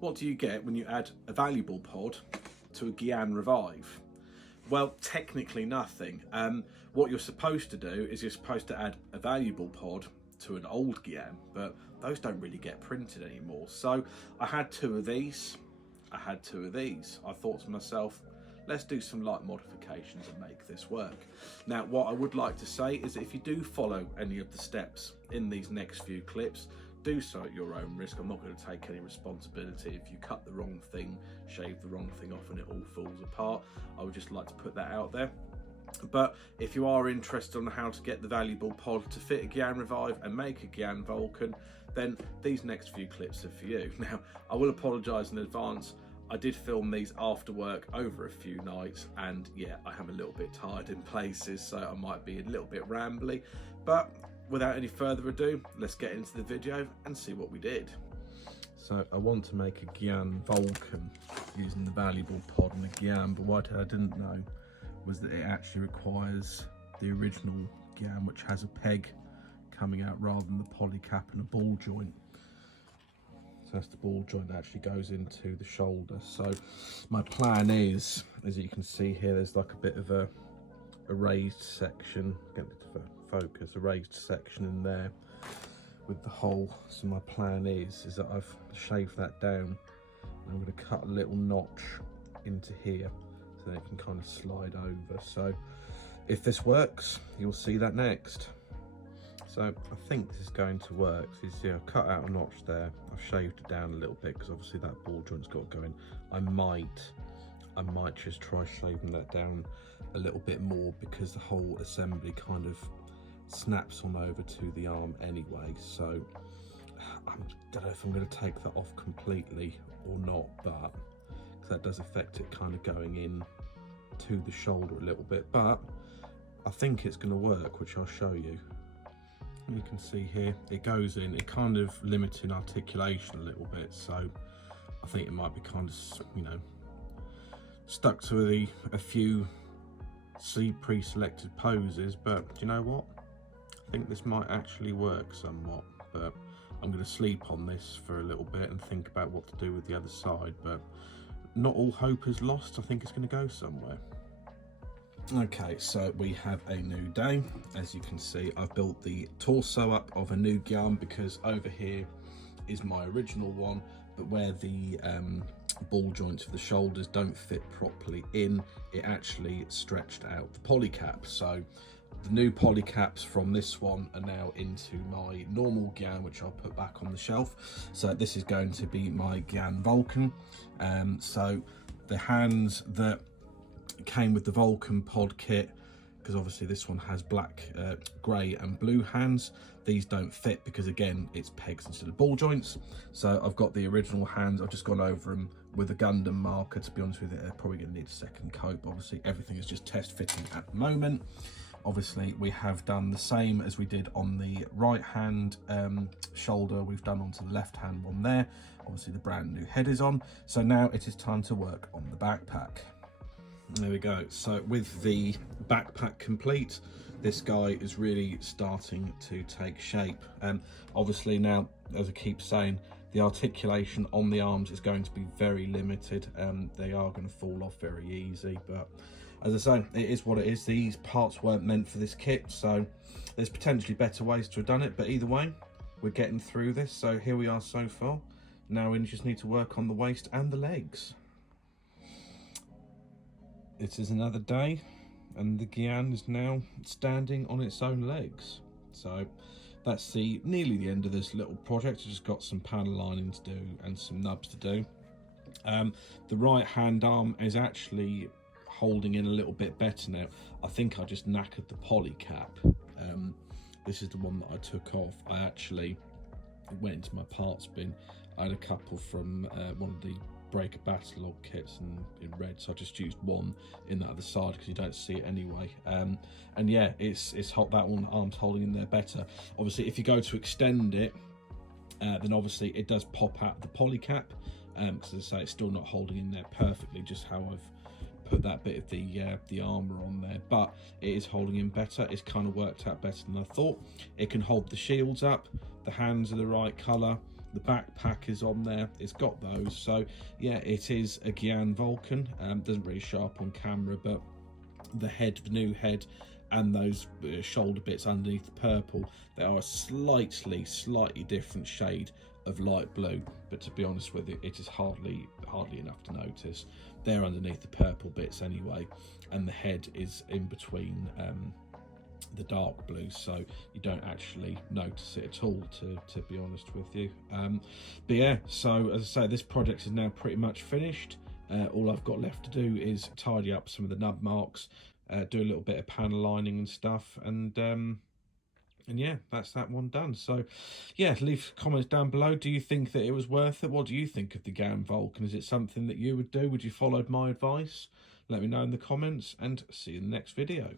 what do you get when you add a valuable pod to a Gyan Revive? Well, technically nothing. What you're supposed to do is you're supposed to add a valuable pod to an old Gyan, but those don't really get printed anymore. So I had two of these. I thought to myself, let's do some light modifications and make this work. Now, what I would like to say is that if you do follow any of the steps in these next few clips, do so at your own risk. I'm not going to take any responsibility if you cut the wrong thing, shave the wrong thing off and it all falls apart. I would just like to put that out there. But if you are interested on how to get the valuable pod to fit a Gyan Revive and make a Gyan Vulcan, then these next few clips are for you. Now, I will apologise in advance. I did film these after work over a few nights, and yeah, I am a little bit tired in places, so I might be a little bit rambly. But without any further ado, let's get into the video and see what we did. So I want to make a Gyan Vulcan using the valuable pod and the Gyan, but what I didn't know was that it actually requires the original Gyan, which has a peg coming out rather than the poly cap and a ball joint. So that's the ball joint that actually goes into the shoulder. So my plan is, as you can see here, there's like a bit of a raised section, get it to focus, a raised section in there with the hole. So my plan is that I've shaved that down and I'm going to cut a little notch into here so that it can kind of slide over. So if this works, you'll see that next. So I think this is going to work. So you see I've cut out a notch there. I've shaved it down a little bit because obviously that ball joint's got to go in. I might just try shaving that down a little bit more because the whole assembly kind of snaps on over to the arm anyway. So I don't know if I'm going to take that off completely or not, but that does affect it kind of going in to the shoulder a little bit. But I think it's going to work, which I'll show you. You can see here it goes in, it kind of limiting articulation a little bit, so I think it might be kind of, you know, stuck to a few pre-selected poses. But do you know what, I think this might actually work somewhat. But I'm going to sleep on this for a little bit and think about what to do with the other side. But not all hope is lost. I think it's going to go somewhere. Okay, so we have a new day. As you can see, I've built the torso up of a new Gyan because over here is my original one, but where the ball joints for the shoulders don't fit properly in, it actually stretched out the poly cap. So the new poly caps from this one are now into my normal Gyan, which I'll put back on the shelf. So this is going to be my Gyan Vulcan. So the hands that came with the Vulcan pod kit, because obviously this one has black, grey and blue hands, these don't fit because again it's pegs instead of ball joints. So I've got the original hands, I've just gone over them with a Gundam marker. To be honest with you, they're probably going to need a second coat. Obviously everything is just test fitting at the moment. Obviously we have done the same as we did on the right hand shoulder, we've done onto the left hand one there. Obviously the brand new head is on, so now it is time to work on the backpack. There we go. So with the backpack complete, this guy is really starting to take shape. Obviously now, as I keep saying, the articulation on the arms is going to be very limited. They are going to fall off very easy, but as I say, it is what it is. These parts weren't meant for this kit, so there's potentially better ways to have done it, but either way, we're getting through this. So here we are so far. Now we just need to work on the waist and the legs. It is another day and the Gyan is now standing on its own legs. So that's nearly the end of this little project. I've just got some panel lining to do and some nubs to do. The right hand arm is actually holding in a little bit better now. I think I just knackered the poly cap. This is the one that I took off. I actually went into my parts bin. I had a couple from one of the Breaker Battle Log kits in red, so I just used one in that other side because you don't see it anyway. And yeah, it's hot. That one arm's holding in there better. Obviously if you go to extend it, then obviously it does pop out the poly cap, because as I say, it's still not holding in there perfectly, just how I've put that bit of the armor on there, but it is holding in better. It's kind of worked out better than I thought. It can hold the shields up, the hands are the right color. The backpack is on there. It's got those. So yeah, it is a Gyan Vulcan. Doesn't really show up on camera, but the head, the new head, and those shoulder bits underneath the purple, they are a slightly different shade of light blue, but to be honest with you, it is hardly enough to notice. They're underneath the purple bits anyway, and the head is in between the dark blue, so you don't actually notice it at all, to be honest with you. But yeah, so as I say, this project is now pretty much finished. All I've got left to do is tidy up some of the nub marks, do a little bit of panel lining and stuff, and yeah, that's that one done. So yeah, leave comments down below. Do you think that it was worth it? What do you think of the Gyan Vulcan? Is it something that you would do? Would you follow my advice? Let me know in the comments, and see you in the next video.